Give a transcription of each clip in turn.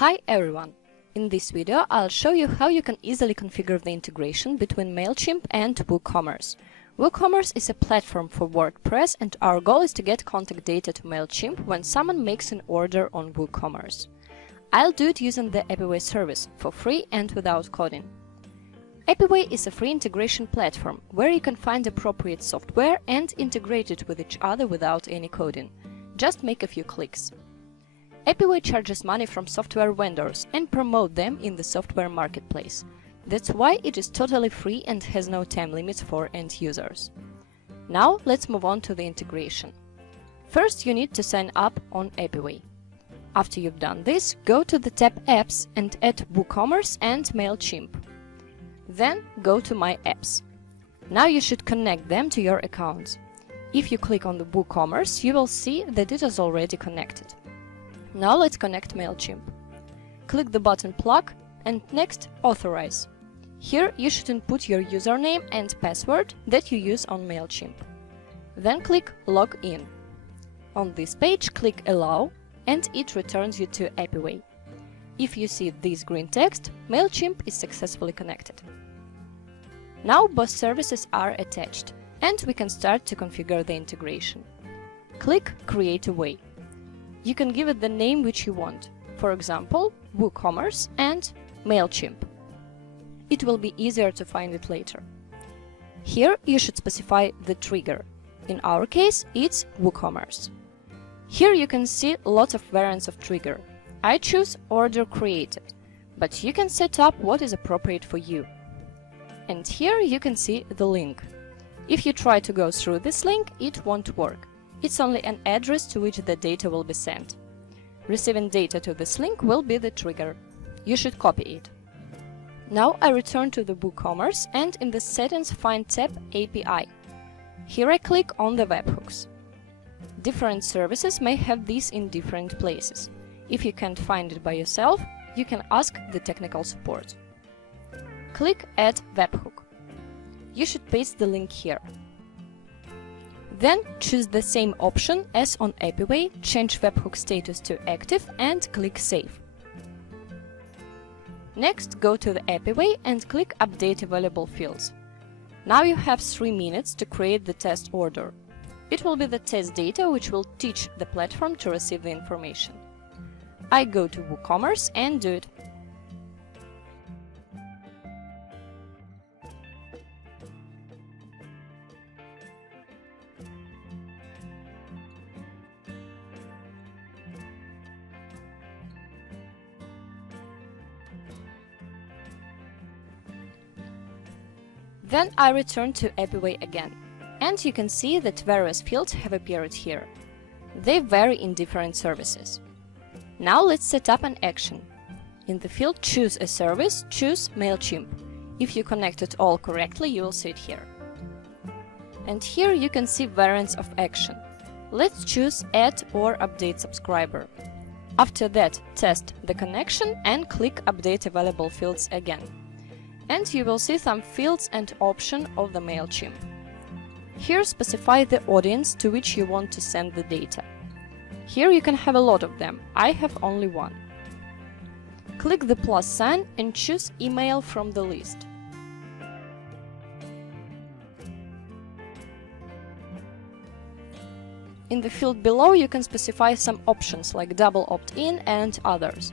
Hi everyone! In this video I'll show you how you can easily configure the integration between Mailchimp and WooCommerce. WooCommerce is a platform for WordPress and our goal is to get contact data to Mailchimp when someone makes an order on WooCommerce. I'll do it using the Apiway service for free and without coding. Apiway is a free integration platform where you can find appropriate software and integrate it with each other without any coding. Just make a few clicks. Apiway charges money from software vendors and promote them in the software marketplace. That's why it is totally free and has no time limits for end users. Now let's move on to the integration. First you need to sign up on Apiway. After you've done this, go to the tab Apps and add WooCommerce and Mailchimp. Then go to My Apps. Now you should connect them to your accounts. If you click on the WooCommerce, you will see that it is already connected. Now let's connect Mailchimp. Click the button Plug and next Authorize. Here you should input your username and password that you use on Mailchimp. Then click Log In. On this page click Allow and it returns you to Apiway. If you see this green text, Mailchimp is successfully connected. Now both services are attached and we can start to configure the integration. Click Create a Way. You can give it the name which you want, for example, WooCommerce and Mailchimp. It will be easier to find it later. Here you should specify the trigger. In our case, it's WooCommerce. Here you can see lots of variants of trigger. I choose Order Created, but you can set up what is appropriate for you. And here you can see the link. If you try to go through this link, it won't work. It's only an address to which the data will be sent. Receiving data to this link will be the trigger. You should copy it. Now I return to the WooCommerce and in the settings find tab API. Here I click on the webhooks. Different services may have this in different places. If you can't find it by yourself, you can ask the technical support. Click Add Webhook. You should paste the link here. Then choose the same option as on Apiway, change webhook status to active and click Save. Next, go to the Apiway and click Update Available Fields. Now you have 3 minutes to create the test order. It will be the test data which will teach the platform to receive the information. I go to WooCommerce and do it. Then I return to Apiway again, and you can see that various fields have appeared here. They vary in different services. Now let's set up an action. In the field Choose a service, choose Mailchimp. If you connect it all correctly, you will see it here. And here you can see variants of action. Let's choose Add or Update Subscriber. After that, test the connection and click Update Available Fields again. And you will see some fields and option of the Mailchimp. Here specify the audience to which you want to send the data. Here you can have a lot of them, I have only one. Click the plus sign and choose Email from the list. In the field below you can specify some options like double opt-in and others.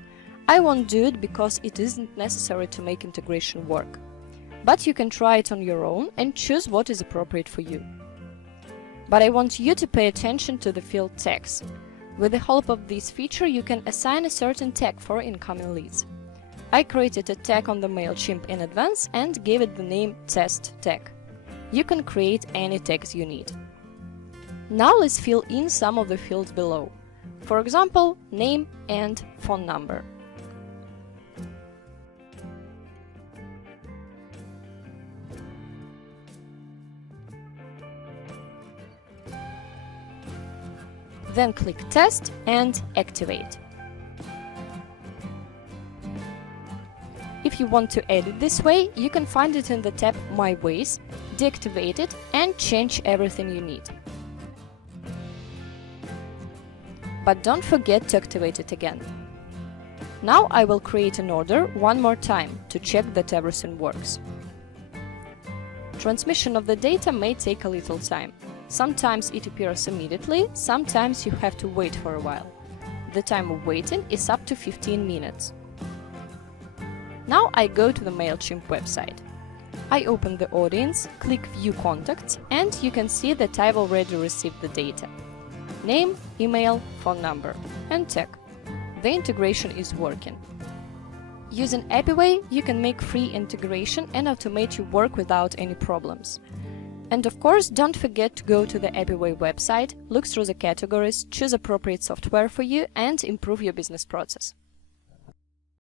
I won't do it because it isn't necessary to make integration work. But you can try it on your own and choose what is appropriate for you. But I want you to pay attention to the field tags. With the help of this feature you can assign a certain tag for incoming leads. I created a tag on the Mailchimp in advance and gave it the name Test Tag. You can create any tags you need. Now let's fill in some of the fields below. For example, name and phone number. Then click Test and Activate. If you want to edit this way, you can find it in the tab My Ways, deactivate it and change everything you need. But don't forget to activate it again. Now I will create an order one more time to check that everything works. Transmission of the data may take a little time. Sometimes it appears immediately, sometimes you have to wait for a while. The time of waiting is up to 15 minutes. Now I go to the Mailchimp website. I open the audience, click View Contacts, and you can see that I've already received the data. Name, email, phone number, and tag. The integration is working. Using Apiway, you can make free integration and automate your work without any problems. And of course, don't forget to go to the Apiway website, look through the categories, choose appropriate software for you, and improve your business process.